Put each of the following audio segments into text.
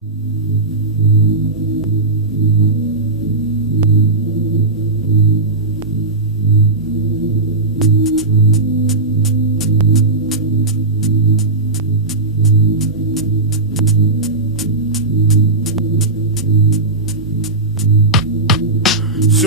Sur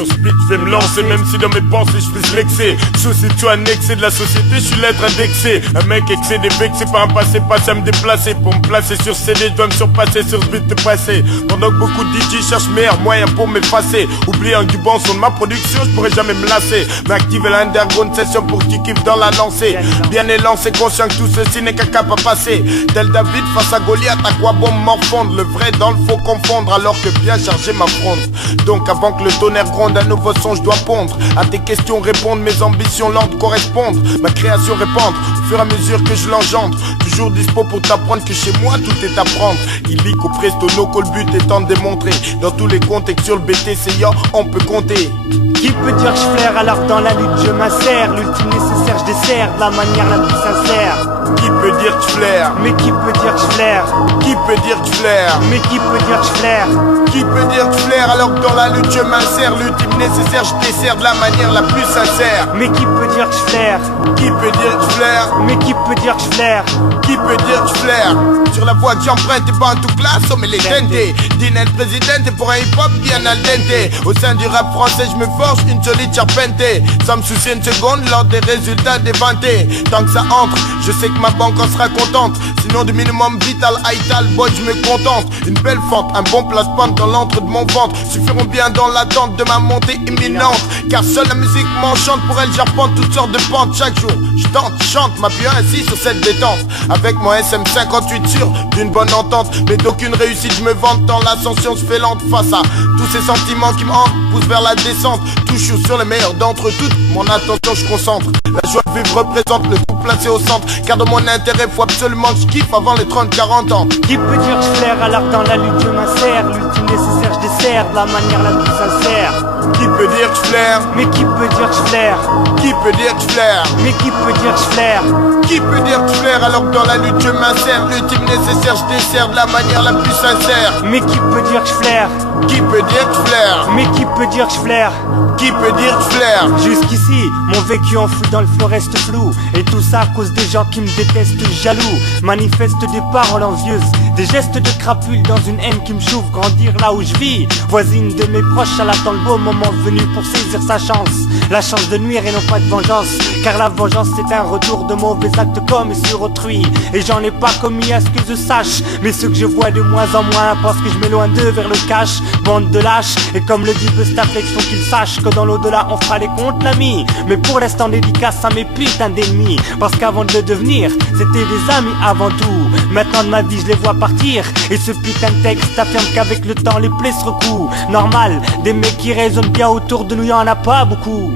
Split, je vais me lancer, même si dans mes pensées je fais l'excès. Soucie-tu annexé de la société, je suis l'être indexé. Un mec excédé, vexé par un passé à me déplacer. Pour me placer sur CD, je dois me surpasser sur ce but de passé. Pendant que beaucoup de DJ cherchent meilleur moyen pour m'effacer. Oubliant du bon son de ma production, je pourrais jamais me lasser. M'activer l'underground session pour que tu kiffes dans la lancée. Bien élancé, conscient que tout ceci n'est qu'un cap à passer. Tel David face à Goliath, à quoi bon morfondre? Le vrai dans le faux confondre, alors que bien chargé ma fronde. Donc avant que le tonnerre gronde, un nouveau son je dois pondre. À tes questions répondre, mes ambitions lentes correspondent. Ma création répandre, au fur et à mesure que je l'engendre. Toujours dispo pour t'apprendre que chez moi tout est à prendre. Illico presto no call, but étant de démontrer. Dans tous les contextes sur le BTC, yo, on peut compter. Qui peut dire que je flaire alors dans la lutte je m'insère? L'ultime nécessaire je dessert de la manière la plus sincère. Qui peut dire que je flaire? Mais qui peut dire que je flaire? Qui peut dire que je flaire? Mais qui peut dire que je flaire? Qui peut dire que je flaire alors que dans la lutte je m'insère? L'ultime nécessaire je dessert de la manière la plus sincère. Mais qui peut dire que je flaire? Qui peut dire que je flaire? Mais qui peut dire que je flaire? Qui peut dire que je flaire? Sur la voie que j'emprunte et pas en tout classe, oh mais les dentés. Dîner le président et pour un hip-hop bien al dente. Au sein du rap français je me forge une solide charpentée. Sans me soucier une seconde lors des résultats déventés. Tant que ça entre, je sais que ma banque en sera contente. Sinon du minimum vital, ital, boy je me contente. Une belle fente, un bon place pente dans l'entre de mon ventre suffiront bien dans l'attente de ma montée imminente. Car seule la musique m'enchante, pour elle j'arpente toutes sortes de pentes chaque jour. Je tente, chante, m'appuyant ainsi sur cette détente. Avec mon SM58 sûr d'une bonne entente. Mais d'aucune réussite je me vante tant l'ascension se fait lente. Face à tous ces sentiments qui me hantent, poussent vers la descente. Toujours sur les meilleurs d'entre toutes, mon attention je concentre. La joie de vivre représente le tout placé au centre. Car de mon intérêt faut absolument que je kiffe avant les 30-40 ans. Qui peut dire que je flaire alors dans la lutte je m'insère? L'ultime nécessaire je dessert de la manière la plus sincère. Qui peut dire que je flaire? Mais qui peut dire que je flaire? Qui peut dire que je flaire? Mais qui peut dire que je flaire? Qui peut dire que je flaire alors que dans la lutte je m'insère? L'ultime nécessaire je dessert de la manière la plus sincère. Mais qui peut dire que je flaire? Qui peut dire que je flaire? Mais qui peut dire que je flaire? Qui peut dire que je flaire? Jusqu'ici, mon vécu enfoui dans le flot reste flou. Et tout ça à cause des gens qui me détestent jaloux. Manifestent des paroles envieuses, des gestes de crapule dans une haine qui me chauffe. Grandir là où je vis, voisine de mes proches, elle attend le beau moment venu pour saisir sa chance. La chance de nuire et non pas de vengeance. Car la vengeance c'est un retour de mauvais actes commis sur autrui. Et j'en ai pas commis à ce que je sache. Mais ceux que je vois de moins en moins pensent que je m'éloigne d'eux vers le cash. Bande de lâches, et comme le dit Bustaflex, faut qu'ils sachent que dans l'au-delà on fera les comptes l'ami. Mais pour l'instant dédicace à mes putains d'ennemis. Parce qu'avant de le devenir, c'était des amis avant tout. Maintenant de ma vie je les vois partir. Et ce putain de texte affirme qu'avec le temps les plaies se recouent. Normal, des mecs qui raisonnent bien autour de nous y'en a pas beaucoup.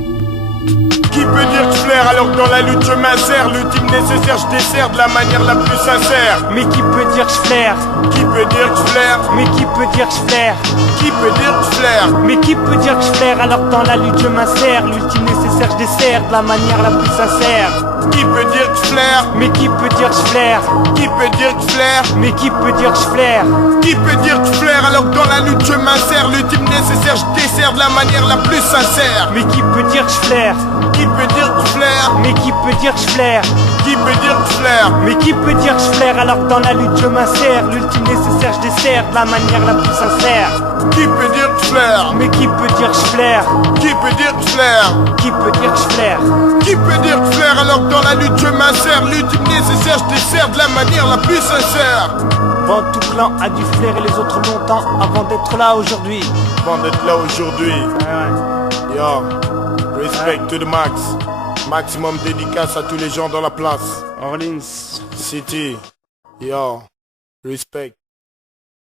Qui peut dire que je flaire alors que dans la lutte je m'insère? L'ultime nécessaire je dessert de la manière la plus sincère. Mais qui peut dire que je flaire? Qui peut dire que je flaire? Mais qui peut dire que je flaire? Qui peut dire que je flaire? Mais qui peut dire que je flaire alors que dans la lutte je m'insère? L'ultime nécessaire je dessert de la manière la plus sincère. Qui peut dire que je flaire? Mais qui peut dire que je flaire? Qui peut dire que je flaire? Mais qui peut dire que je flaire? Qui peut dire que je flaire alors que dans la lutte je m'insère? L'ultime nécessaire je dessert de la manière la plus sincère. Mais qui peut dire que je flaire? Qui peut dire que je flaire? Mais qui peut dire que je flaire? Qui peut dire que je flaire? Mais qui peut dire que je flaire alors que dans la lutte je m'insère? L'ultime nécessaire je dessert de la manière la plus sincère. Qui peut dire que je flaire? Mais qui peut dire que je flaire? Qui peut dire que je flaire? Qui peut dire que je flaire? Qui peut dire que je flaire alors que dans la lutte je m'insère? L'ultime nécessaire je dessert de la manière la plus sincère. Bon, tout clan a dû flairer les autres longtemps avant d'être là aujourd'hui. Avant d'être là aujourd'hui. Yo, respect to the max. Maximum dédicace à tous les gens dans la place. Orleans City. Yo, respect.